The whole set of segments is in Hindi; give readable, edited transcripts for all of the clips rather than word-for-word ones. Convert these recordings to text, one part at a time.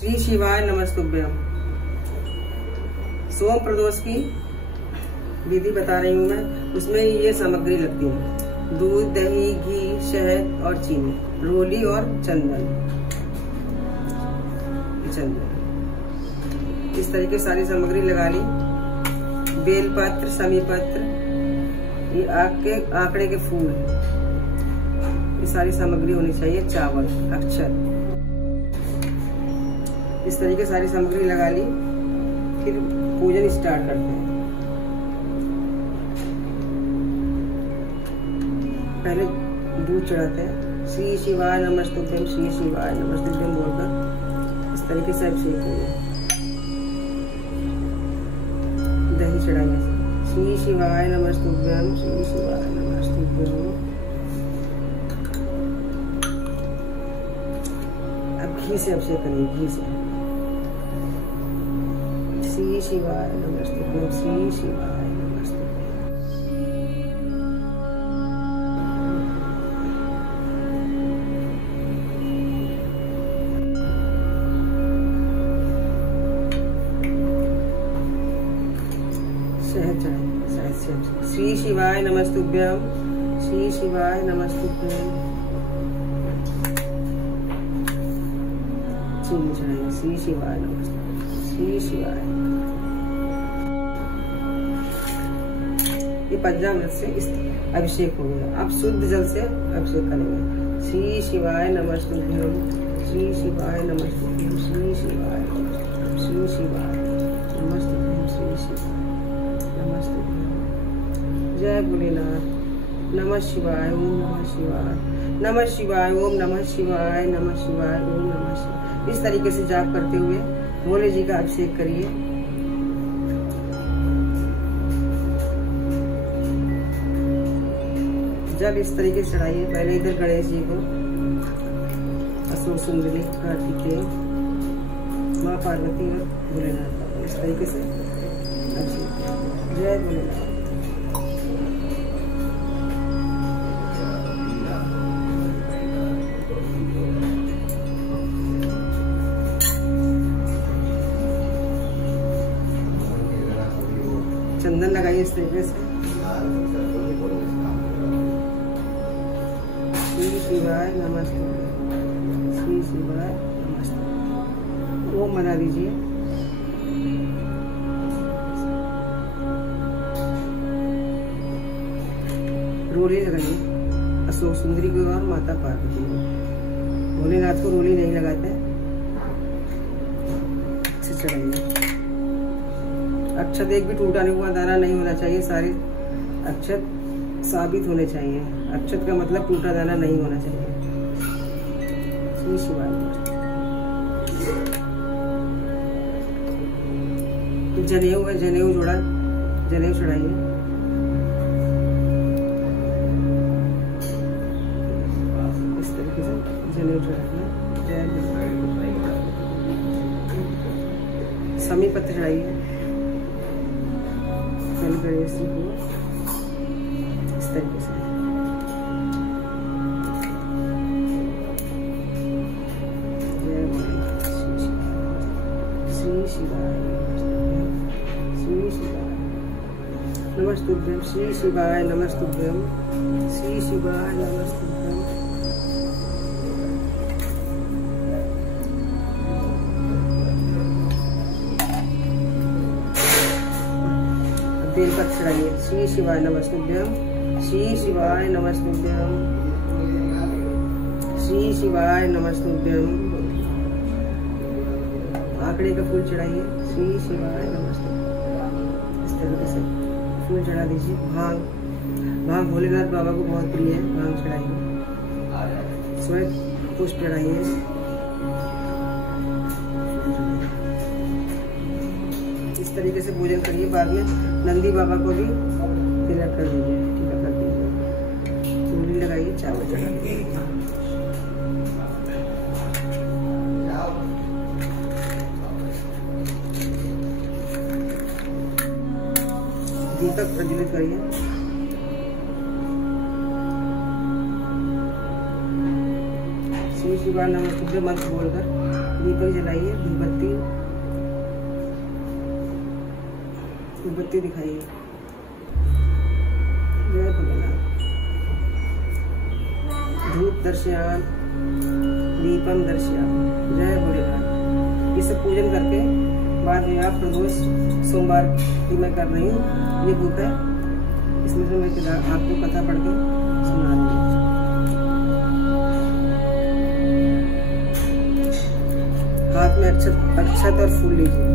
श्री शिवाय नमस्तुभ्यम। सोम प्रदोष की विधि बता रही हूँ मैं। उसमें ये सामग्री लगती है: दूध, दही, घी, शहद और चीनी, रोली और चंदन। इस तरीके सारी सामग्री लगा ली। बेलपत्र, समीपत्र, ये आंकड़े के फूल, ये सारी सामग्री होनी चाहिए। चावल, अक्षत, इस तरीके सारी सामग्री लगा ली। फिर पूजन स्टार्ट करते हैं। पहले दूध चढ़ाते हैं। श्री शिवाय नमस्तुभ्यम, श्री शिवाय नमस्तुभ्यम बोलकर इस तरीके से अभिषेक होगा। दही चढ़ाइए। श्री शिवाय नमस्तुभ्यम, श्री शिवाय नमस्तुभ्यम। अब घी से अभिषेक करिए, घी से। श्री शिवाय नमस्तुभ्यम, श्री शिवाय नमस्तुभ्यम। शहद चढ़ाइए, शहद से। श्री शिवाय नमस्तुभ्यम, श्री शिवाय नमस्तुभ्यम। चीनी चढ़ाइए। श्री शिवाय नमस्तुभ्यम, श्री शिवाय। ये पंचामृत से इस अभिषेक हो गया। अब शुद्ध जल से अभिषेक करेंगे। श्री शिवाय नमस्तुभ्यम, श्री शिवाय नमस्तुभ्यम, श्री शिवाय नमस्तुभ्यम, श्री शिवाय नमस्तुभ्यम, श्री शिवाय नमस्तुभ्यम। जय भोलेनाथ। नमः शिवाय, ओम नमः शिवाय, नमः शिवाय, ओम नमः शिवाय, नमः शिवाय, ओम नमः शिवाय। इस तरीके से जाप करते हुए भोले जी का अभिषेक करिए। जब इस तरीके से चढ़ाइए। पहले इधर गणेश जी को, अशोक सुंदरी, कार्तिकेय, माँ पार्वती और भोलेनाथ का इस तरीके से अभिषेक। जय भोलेनाथ। चंदन लगाइए इस तरीके से। श्री शिवाय नमस्तुभ्यम, श्री शिवाय नमस्तुभ्यम। ओम बना दीजिए। रोली लगाइए अशोक सुंदरी को और माता पार्वती को। भोलेनाथ को रोली नहीं लगाते। अच्छे चढ़ाइए। अक्षत एक भी टूटा नहीं हुआ दाना नहीं होना चाहिए। सारे अक्षत साबित होने चाहिए। अक्षत का मतलब टूटा दाना नहीं होना चाहिए। श्री शिवाय। जनेऊ है, जनेऊ जोड़ा, जनेऊ चढ़ाइए। इस तरीके से जनेऊ चढ़ाइए। समीपत्र चढ़ाइए। गणेश जी को इस तरीके से। श्री शिवाय नमस्तुभ्यम, श्री शिवाय नमस्तुभ्यम, श्री शिवाय नमस्तुभ्यम। बेलपत्र चढ़ाइए। श्री शिवाय नमस्तुभ्यम, श्री शिवाय नमस्तुभ्यम, श्री शिवाय नमस्तुभ्यम। आंकड़े का फूल चढ़ाइए। श्री शिवाय नमस्तुभ्यम। इस तरीके से फूल चढ़ा दीजिए। भांग भोलेनाथ बाबा को बहुत प्रिय है। भांग चढ़ाइए। स्वयं पुष्प चढ़ाइए। इस तरीके से पूजन करिए। बाद में नंदी बाबा को भी तिलक कर दीजिए, टीका कर दीजिए। चूड़ी लगाइए, चावल चढ़ाइए। दीपक प्रज्वलित करिए। श्री शिवाय नमस्तुभ्यम मंत्र बोलकर दीपक जलाइए, धूपबत्ती दिखाइए। जय भोलेनाथ। धूप दर्शयाम, दीपम दर्शयाम। जय भोलेनाथ। इसे पूजन करके बाद में आप प्रदोष सोमवार की मैं कर रही हूँ। ये बुक है, इसमें से मैं आपको कथा पढ़ के सुना रही हूँ। हाथ में अक्षत और फूल लीजिए।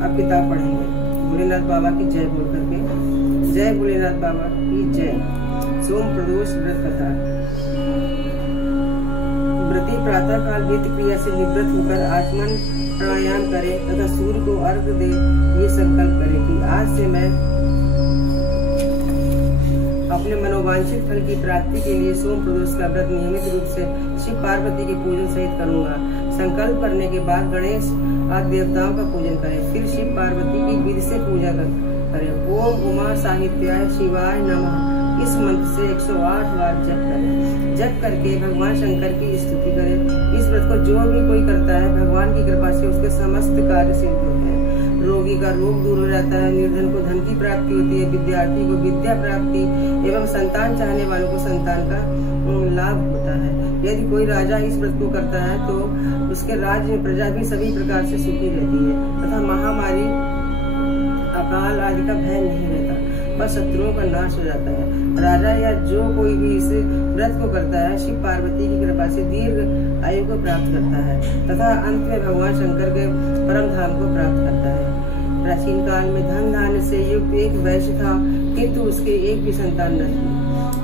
आप किताब पढ़ेंगे। भोलेनाथ बाबा की जय बोल करके, जय भोलेनाथ बाबा की जय। सोम प्रदोष व्रत कथा। व्रती प्रातः काल नित्य क्रिया से निवृत्त होकर आचमन प्राणायाम करे तथा सूर्य को अर्घ्य दे ये संकल्प करे कि आज से मैं अपने मनोवांछित फल की प्राप्ति के लिए सोम प्रदोष का व्रत नियमित रूप से शिव पार्वती के पूजन सहित करूंगा। संकल्प करने के बाद गणेश आदि देवताओं का पूजन करें, फिर शिव पार्वती की विधि से पूजा करें। ओम उमा साहित्याय शिवाय नमः इस मंत्र से 108 बार जप करें। जप करके भगवान शंकर की स्तुति करें। इस व्रत को जो भी कोई करता है भगवान की कृपा से उसके समस्त कार्य सिद्ध होते हैं। रोगी का रोग दूर हो जाता है, निर्धन को धन की प्राप्ति होती है, विद्यार्थी को विद्या प्राप्ति एवं संतान चाहने वालों को संतान का लाभ होता है। यदि कोई राजा इस व्रत को करता है तो उसके राज्य में प्रजा भी सभी प्रकार से सुखी रहती है तथा महामारी अकाल आदि का भय नहीं रहता, बस शत्रुओं का नाश हो जाता है। राजा या जो कोई भी इस व्रत को करता है शिव पार्वती की कृपा से दीर्घ आयु को प्राप्त करता है तथा अंत में भगवान शंकर के परम धाम को प्राप्त करता है। प्राचीन काल में धन धान्य से युक्त एक वैश्य था, किंतु उसके एक भी संतान न थी।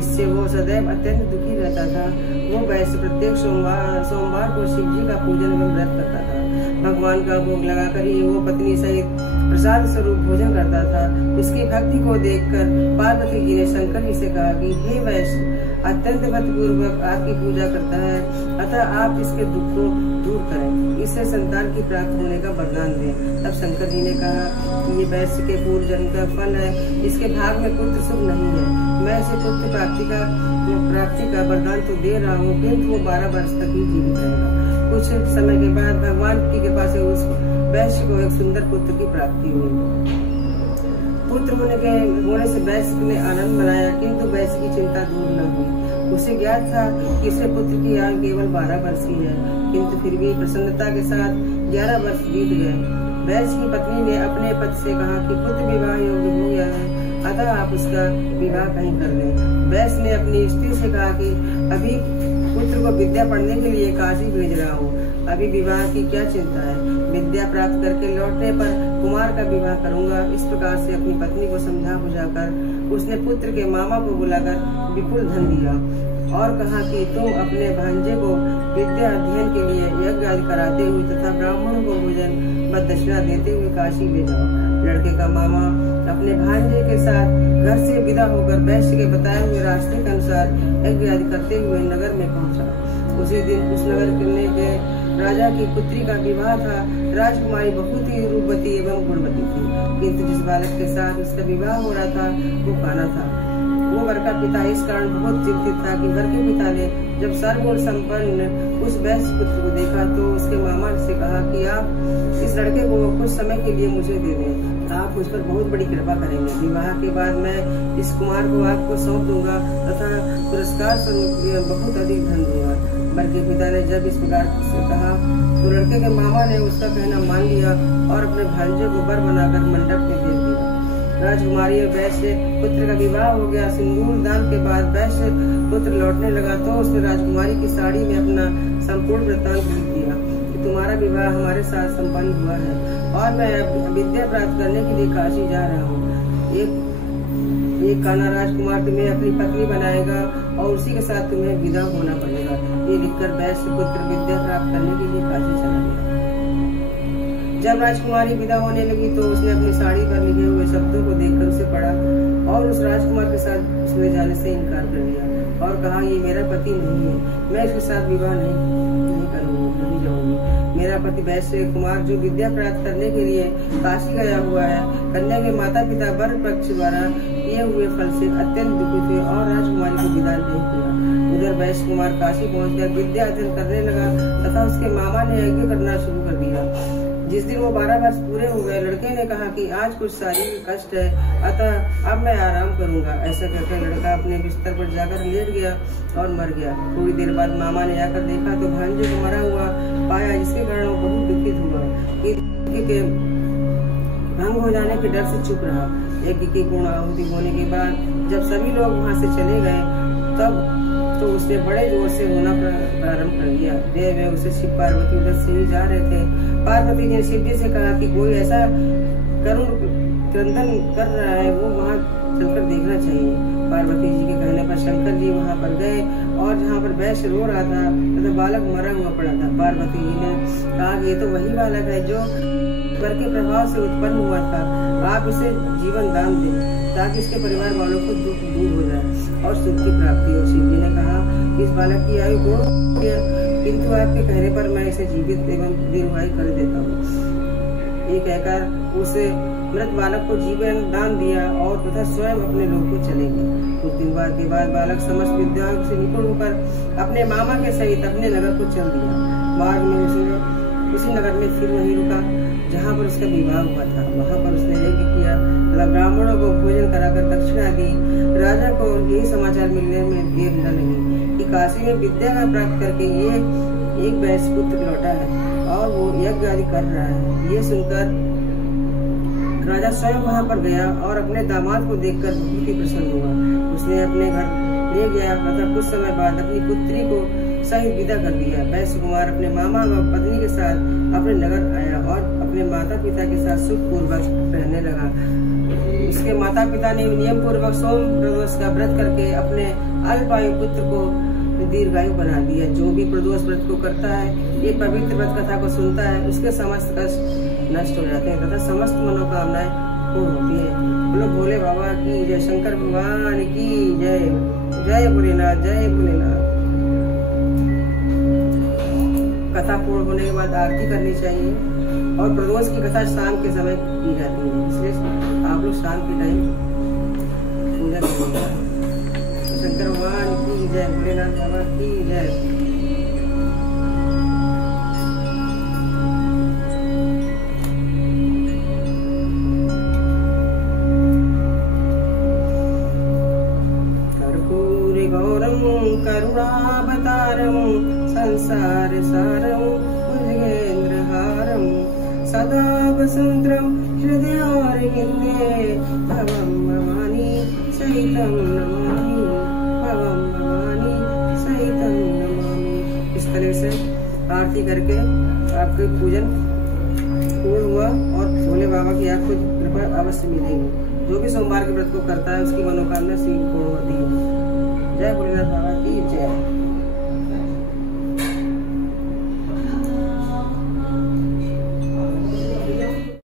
इससे वो सदैव अत्यंत दुखी रहता था। वो वैश्य प्रत्येक सोमवार को शिव जी का पूजन एवं व्रत करता था। भगवान का भोग लगाकर ही वो पत्नी सहित प्रसाद स्वरूप भोजन करता था। उसकी भक्ति को देखकर पार्वती जी ने शंकर जी से कहा कि हे वैश्य, अत्यंत भक्तिपूर्वक आपकी पूजा करता है, अतः आप इसके दुख को दूर करें, इससे संतान की प्राप्त होने का वरदान दें। तब शंकर जी ने कहा कि ये वैश्य के पूर्व जन्म का फल है, इसके भाग में पुत्र सुख नहीं है। मैं इसे पुत्र प्राप्ति का वरदान तो दे रहा हूँ, किंतु वो 12 वर्ष तक ही जीवित रहेगा। कुछ समय के बाद भगवान की कृपा से उस वैश्य को एक सुंदर पुत्र की प्राप्ति हुई। पुत्र होने से वैश्य ने आनंद मनाया, किंतु वैश्य की चिंता दूर न हुई। उसे ज्ञात था कि इसके पुत्र की आयु केवल 12 वर्ष की है, किंतु फिर भी प्रसन्नता के साथ 11 वर्ष बीत गए। वैश्य की पत्नी ने अपने पति से कहा कि पुत्र विवाह योग्य हो गया है, अतः आप उसका विवाह कहीं कर दें। वैश्य ने अपनी स्त्री से कहा कि अभी पुत्र को विद्या पढ़ने के लिए काशी भेज रहा हूँ, अभी विवाह की क्या चिंता है। विद्या प्राप्त करके लौटने पर कुमार का विवाह करूंगा। इस प्रकार से अपनी पत्नी को समझा बुझाकर उसने पुत्र के मामा को बुलाकर विपुल धन दिया और कहा कि तुम अपने भांजे को विद्या अध्ययन के लिए यज्ञ आदि कराते हुए तथा ब्राह्मणों को भोजन व दक्षिणा देते हुए काशी ले जाओ। लड़के का मामा अपने भांजे के साथ घर से विदा होकर वैश्य के बताए हुए रास्ते के अनुसार यज्ञ आदि करते हुए नगर में पहुंचा। उसी दिन उस नगर के राजा की पुत्री का विवाह था। राजकुमारी बहुत ही रूपवती एवं गुणवती थी, किंतु जिस बालक के साथ उसका विवाह हो रहा था वो काना था। वो वर का पिता इस कारण बहुत चिंतित था कि वर के पिता ने जब सर्वगुण संपन्न उस वैश्य पुत्र को देखा तो उसके मामा से कहा कि आप इस लड़के को कुछ समय के लिए मुझे दे दें, आप उस पर बहुत बड़ी कृपा करेंगे। विवाह के बाद मैं इस कुमार को आपको सौंप दूंगा तथा पुरस्कार स्वरूप बहुत अधिक धन दूंगा। वर के पिता ने जब इस प्रकार से कहा तो लड़के के मामा ने उसका कहना मान लिया और अपने भांजे को वर बनाकर मंडप में भेज दिया। राजकुमारी और वैश्य पुत्र का विवाह हो गया। सिंदूर दान के बाद वैश्य पुत्र लौटने लगा तो उसने राजकुमारी की साड़ी में अपना संपूर्ण वृत्तांत लिख दिया कि तुम्हारा विवाह हमारे साथ संपन्न हुआ है और मैं विद्या प्राप्त करने के लिए काशी जा रहा हूँ। एक काना राजकुमार तुम्हें अपनी पत्नी बनाएगा और उसी के साथ तुम्हें विदा होना पड़ेगा। ये लिखकर वैश्य पुत्र विद्या प्राप्त करने के लिए काशी चला गया। जब राजकुमारी विदा होने लगी तो उसने अपनी साड़ी पर लिखे हुए शब्दों को देखकर उसे पढ़ा और उस राजकुमार के साथ उसने जाने से इनकार कर दिया और कहा ये मेरा पति नहीं है, मैं इसके साथ विवाह नहीं करूँगी, नहीं जाऊंगी। मेरा पति वैश्य कुमार जो विद्या प्राप्त करने के लिए काशी गया हुआ है, कन्या के माता पिता वर पक्ष द्वारा किए हुए फल से अत्यंत दुखी थे और राजकुमारी को विदा नहीं किया। उधर वैश्य कुमार काशी पहुंचकर विद्या अध्ययन करने लगा तथा उसके मामा ने यज्ञ करना शुरू कर दिया। जिस दिन वो 12 वर्ष पूरे हो गए, लड़के ने कहा कि आज कुछ शारीरिक कष्ट है, अतः अब मैं आराम करूंगा। ऐसा कहकर लड़का अपने बिस्तर पर जाकर लेट गया और मर गया। थोड़ी देर बाद मामा ने आकर देखा तो भांजे को मरा हुआ पाया, जिसके कारण वो बहुत दुखित हुआ। के भंग हो जाने के डर से चुप रहा। यज्ञ की पूर्ण आहुति होने के बाद जब सभी लोग वहाँ से चले गए तब तो उसने बड़े जोर से रोना प्रारंभ कर दिया। देव उसे शिव पार्वती उधर से ही जा रहे थे। पार्वती ने शिव जी से कहा कि कोई ऐसा करुण क्रंदन कर रहा है, वो वहाँ चलकर देखना चाहिए। पार्वती जी के कहने पर शंकर जी वहाँ पर गए और जहाँ पर वैश्य रो रहा था तथा बालक मरा हुआ पड़ा था। पार्वती जी ने कहा ये तो वही बालक है जो वर के प्रभाव से उत्पन्न हुआ था, आप इसे जीवन दान दें ताकि इसके परिवार वालों को दुख दूर हो जाए और सुख की प्राप्ति हो। शिव जी ने कहा इस बालक की आयु को किंतु आपके कहने पर मैं इसे जीवित एवं दीर्घायु कर देता हूँ। ये कहकर उसे मृत बालक को जीवन दान दिया और तथा स्वयं अपने लोग को चले गए। कुछ दिन के बाद बालक समस्त विद्याओं से निपुण होकर अपने मामा के सहित अपने नगर को चल दिया। मार्ग में उसने उसी नगर में फिर वहीं रुका जहाँ पर उसका विवाह हुआ था। वहाँ पर उसने यज्ञ किया तथा ब्राह्मणों को भोजन कराकर दक्षिणा दी। राजा को यही समाचार मिलने में देर न लगी कि काशी में विद्या का प्राप्त करके ये एक वैश्य पुत्र लौटा है और वो यज्ञ आदि कर रहा है। ये सुनकर राजा स्वयं वहाँ पर गया और अपने दामाद को देखकर बहुत ही प्रसन्न हुआ। उसने अपने घर ले गया तथा कुछ समय बाद अपनी पुत्री को सहित विदा कर दिया। वैश्य कुमार अपने मामा व पत्नी के साथ अपने नगर आया और अपने माता पिता के साथ सुख पूर्वक रहने लगा। उसके माता पिता ने नियम पूर्वक सोम प्रदोष का व्रत करके अपने अल्पायु पुत्र को दीर्घायु बना दिया। जो भी प्रदोष व्रत को करता है, ये पवित्र व्रत कथा को सुनता है, उसके समस्त कष्ट नष्ट हो जाते हैं तथा समस्त मनोकामनाएं पूर्ण होती है। बोलो भोले बाबा की जय, शंकर भगवान की जय। जय भोलेनाथ, जय भोलेनाथ। कथा पूर्ण होने के बाद आरती करनी चाहिए और प्रदोष की कथा शाम के समय की जाती है, इसलिए आप लोग शाम के टाइम पूजा करिएगा। शंकर भगवान की जय, भोलेनाथ बाबा की जय। करुणावतारं संसार सारं भुजगेन्द्रहारं सदा वसन्तं हृदयारविन्दे भवं भवानी सहितं नमामि, भवं भवानी सहितं नमामि। इस तरह से आरती करके आपके पूजन पूर्ण हुआ और भोले बाबा की आपको कृपा अवश्य मिलेगी। जो भी सोमवार के व्रत को करता है उसकी मनोकामना पूर्ण होती है। जय भोलेनाथ बाबा की जय।